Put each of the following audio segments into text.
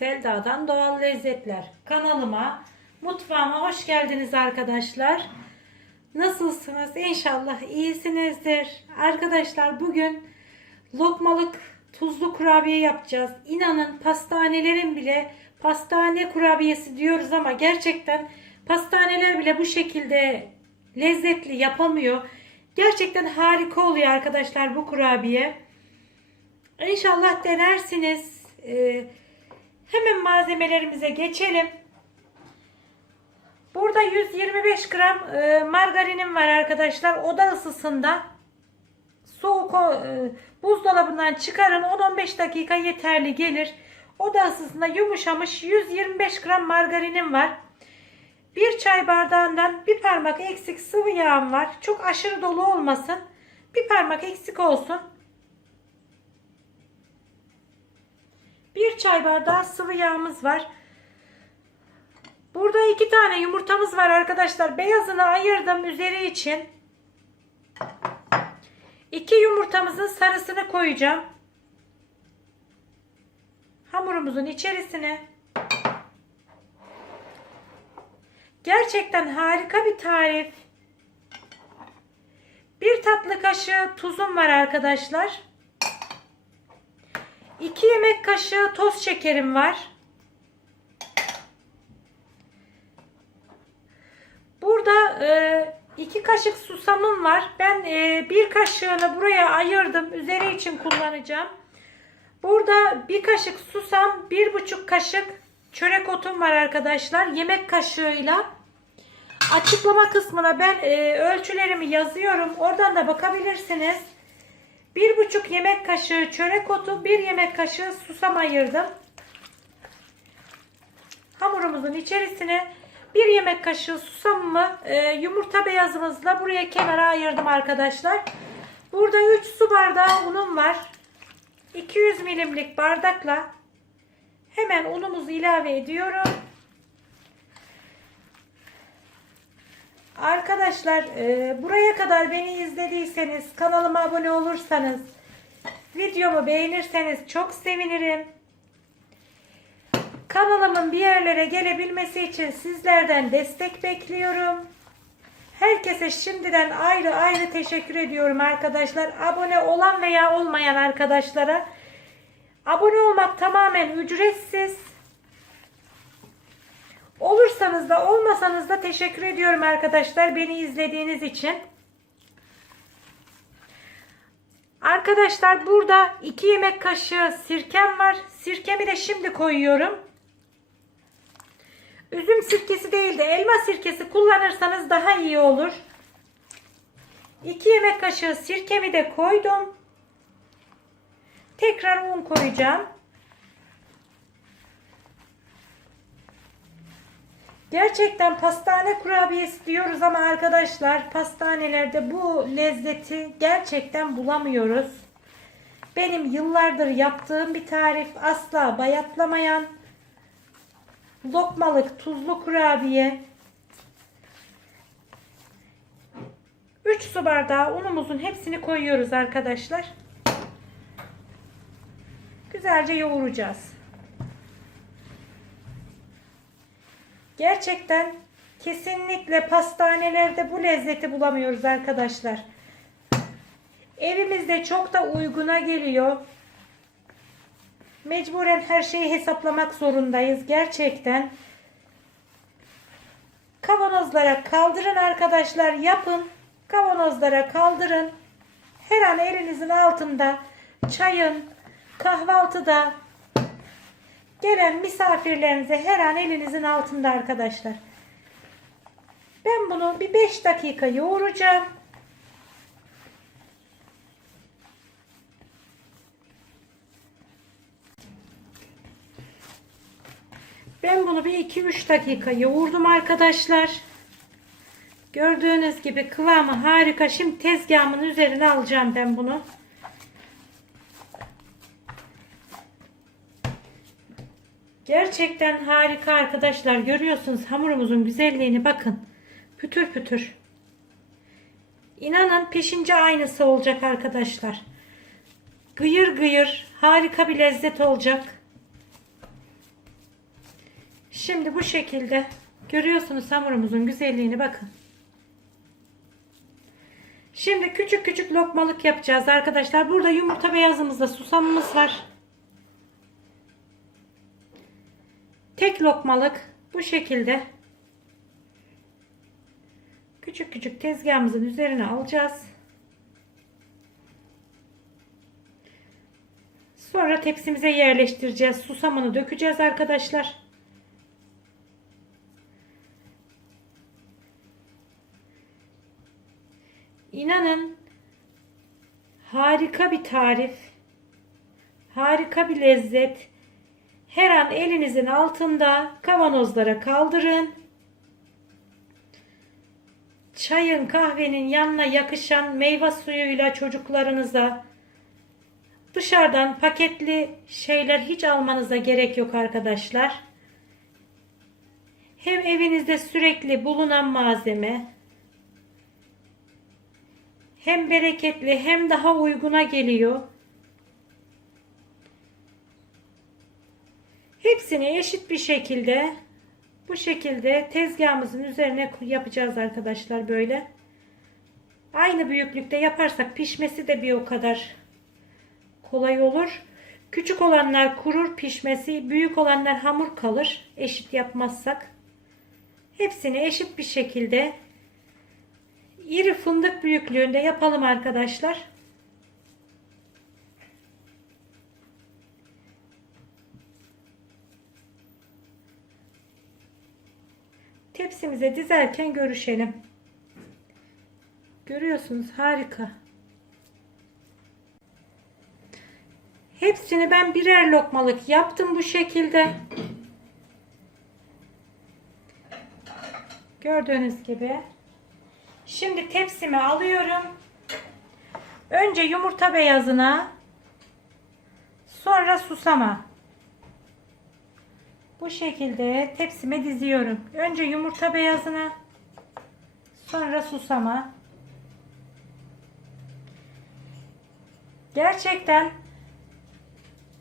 Selda'dan Doğal Lezzetler kanalıma, mutfağıma hoş geldiniz arkadaşlar. Nasılsınız? İnşallah iyisinizdir. Arkadaşlar bugün lokmalık tuzlu kurabiye yapacağız. İnanın pastanelerin bile pastane kurabiyesi diyoruz ama gerçekten pastaneler bile bu şekilde lezzetli yapamıyor. Gerçekten harika oluyor arkadaşlar bu kurabiye. İnşallah denersiniz. Ee, malzemelerimize geçelim. Burada 125 gram e, margarinim var arkadaşlar. Oda ısısında soğuk e, buzdolabından çıkarın 10-15 dakika yeterli gelir. Oda ısısında yumuşamış 125 gram margarinim var. Bir çay bardağından bir parmak eksik sıvı yağım var. Çok aşırı dolu olmasın. Bir parmak eksik olsun. Bir çay bardağı sıvı yağımız var. Burada iki tane yumurtamız var arkadaşlar. Beyazını ayırdım üzeri için. İki yumurtamızın sarısını koyacağım. Hamurumuzun içerisine. Gerçekten harika bir tarif. Bir tatlı kaşığı tuzum var arkadaşlar. 2 yemek kaşığı toz şekerim var. Burada e, kaşık susamım var. Ben e, bir kaşığını buraya ayırdım. Üzeri için kullanacağım. Burada bir kaşık susam, bir buçuk kaşık çörek otum var arkadaşlar. Yemek kaşığıyla. Açıklama kısmına ben e, ölçülerimi yazıyorum. Oradan da bakabilirsiniz. Bir buçuk yemek kaşığı çörek otu, bir yemek kaşığı susam ayırdım. Hamurumuzun içerisine bir yemek kaşığı susamımı e, yumurta beyazımızla buraya kenara ayırdım arkadaşlar. Burada 3 su bardağı unum var. 200 milimlik bardakla hemen unumuzu ilave ediyorum. Arkadaşlar e, buraya kadar beni izlediyseniz kanalıma abone olursanız videomu beğenirseniz çok sevinirim. Kanalımın bir yerlere gelebilmesi için sizlerden destek bekliyorum. Herkese şimdiden ayrı ayrı teşekkür ediyorum arkadaşlar. Abone olan veya olmayan arkadaşlara. Abone olmak tamamen ücretsiz. Olursanız da olmasanız da teşekkür ediyorum arkadaşlar beni izlediğiniz için. Arkadaşlar burada 2 yemek kaşığı sirkem var. Sirkemi de şimdi koyuyorum. Üzüm sirkesi değil de elma sirkesi kullanırsanız daha iyi olur. 2 yemek kaşığı sirkemi de koydum. Tekrar un koyacağım. Gerçekten pastane kurabiyesi diyoruz ama arkadaşlar pastanelerde bu lezzeti gerçekten bulamıyoruz. Benim yıllardır yaptığım bir tarif asla bayatlamayan lokmalık tuzlu kurabiye 3 su bardağı unumuzun hepsini koyuyoruz arkadaşlar. Güzelce yoğuracağız. Gerçekten kesinlikle pastanelerde bu lezzeti bulamıyoruz arkadaşlar. Evimizde çok da uyguna geliyor. Mecburen her şeyi hesaplamak zorundayız gerçekten. Kavanozlara kaldırın arkadaşlar yapın. Kavanozlara kaldırın. Her an elinizin altında çayın, kahvaltıda gelen misafirlerinize her an elinizin altında arkadaşlar. Ben bunu bir 5 dakika yoğuracağım. Ben bunu bir 2-3 dakika yoğurdum arkadaşlar. Gördüğünüz gibi kıvamı harika. Şimdi tezgahımın üzerine alacağım ben bunu. Gerçekten harika arkadaşlar. Görüyorsunuz hamurumuzun güzelliğini bakın. Pütür pütür. İnanın pişince aynısı olacak arkadaşlar. Gıyır gıyır harika bir lezzet olacak. Şimdi bu şekilde görüyorsunuz hamurumuzun güzelliğini bakın. Şimdi küçük küçük lokmalık yapacağız arkadaşlar. Burada yumurta beyazımızda susamımız var. Tek lokmalık bu şekilde küçük küçük tezgahımızın üzerine alacağız. Sonra tepsimize yerleştireceğiz. Susamını dökeceğiz arkadaşlar. İnanın harika bir tarif. Harika bir lezzet. Her an elinizin altında kavanozlara kaldırın. Çayın, kahvenin yanına yakışan meyve suyuyla çocuklarınıza dışarıdan paketli şeyler hiç almanıza gerek yok arkadaşlar. Hem evinizde sürekli bulunan malzeme hem bereketli hem daha uyguna geliyor. Hepsini eşit bir şekilde bu şekilde tezgahımızın üzerine yapacağız arkadaşlar böyle. Aynı büyüklükte yaparsak pişmesi de bir o kadar kolay olur. Küçük olanlar kurur pişmesi, büyük olanlar hamur kalır eşit yapmazsak. Hepsini eşit bir şekilde iri fındık büyüklüğünde yapalım arkadaşlar. Tepsimize dizerken görüşelim. Görüyorsunuz harika. Hepsini ben birer lokmalık yaptım bu şekilde. Gördüğünüz gibi. Şimdi tepsimi alıyorum. Önce yumurta beyazına sonra susama. Bu şekilde tepsime diziyorum. Önce yumurta beyazına sonra susama. Gerçekten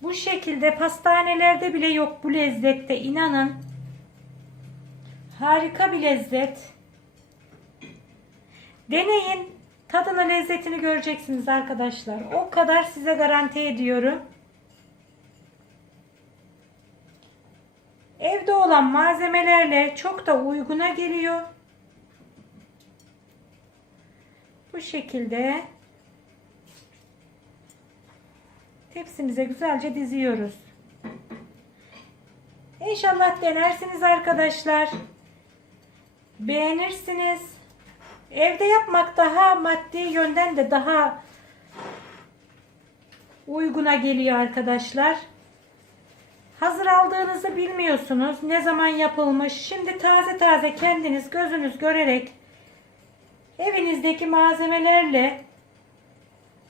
bu şekilde pastanelerde bile yok bu lezzette inanın. Harika bir lezzet. Deneyin. Tadını lezzetini göreceksiniz arkadaşlar. O kadar size garanti ediyorum. Evde olan malzemelerle çok da uyguna geliyor. Bu şekilde tepsimize güzelce diziyoruz. İnşallah denersiniz arkadaşlar. Beğenirsiniz. Evde yapmak daha maddi yönden de daha uyguna geliyor arkadaşlar. Hazır aldığınızı bilmiyorsunuz. Ne zaman yapılmış. Şimdi taze taze kendiniz gözünüz görerek evinizdeki malzemelerle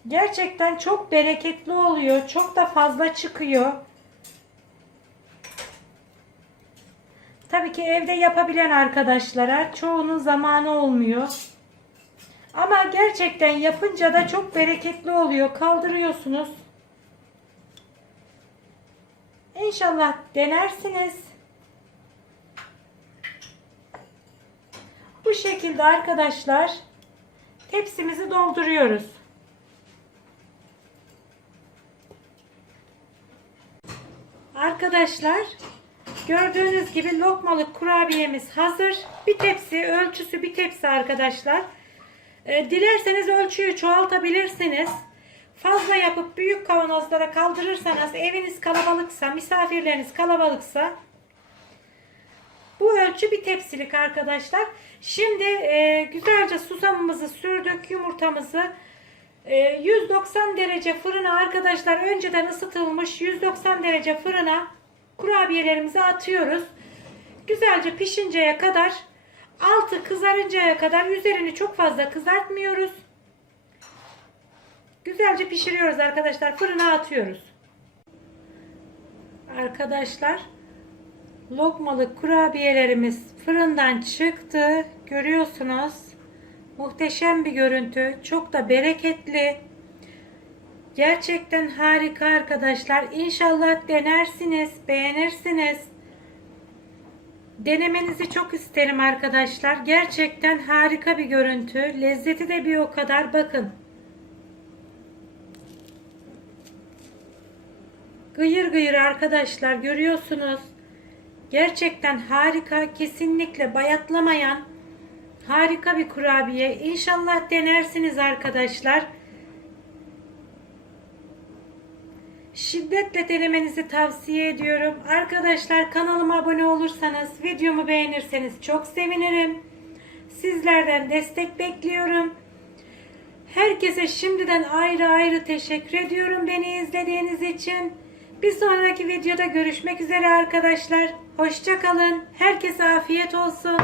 gerçekten çok bereketli oluyor. Çok da fazla çıkıyor. Tabii ki evde yapabilen arkadaşlara çoğunun zamanı olmuyor. Ama gerçekten yapınca da çok bereketli oluyor. Kaldırıyorsunuz. İnşallah denersiniz. Bu şekilde arkadaşlar tepsimizi dolduruyoruz. Arkadaşlar gördüğünüz gibi lokmalık kurabiyemiz hazır. Bir tepsi ölçüsü bir tepsi arkadaşlar. Ee, dilerseniz ölçüyü çoğaltabilirsiniz. Fazla yapıp büyük kavanozlara kaldırırsanız eviniz kalabalıksa, misafirleriniz kalabalıksa bu ölçü bir tepsilik arkadaşlar. Şimdi e, güzelce susamımızı sürdük, yumurtamızı e, 190 derece fırına arkadaşlar önceden ısıtılmış 190 derece fırına kurabiyelerimizi atıyoruz. Güzelce pişinceye kadar altı kızarıncaya kadar üzerini çok fazla kızartmıyoruz. Güzelce pişiriyoruz arkadaşlar. Fırına atıyoruz. Arkadaşlar lokmalık kurabiyelerimiz fırından çıktı. Görüyorsunuz. Muhteşem bir görüntü. Çok da bereketli. Gerçekten harika arkadaşlar. İnşallah denersiniz, beğenirsiniz. denemenizi çok isterim arkadaşlar. Gerçekten harika bir görüntü. Lezzeti de bir o kadar. Bakın. Gıyır gıyır arkadaşlar görüyorsunuz. Gerçekten harika, kesinlikle bayatlamayan harika bir kurabiye. İnşallah denersiniz arkadaşlar. Şiddetle denemenizi tavsiye ediyorum. Arkadaşlar kanalıma abone olursanız, videomu beğenirseniz çok sevinirim. Sizlerden destek bekliyorum. Herkese şimdiden ayrı ayrı teşekkür ediyorum beni izlediğiniz için. Bir sonraki videoda görüşmek üzere arkadaşlar. Hoşça kalın. Herkese afiyet olsun.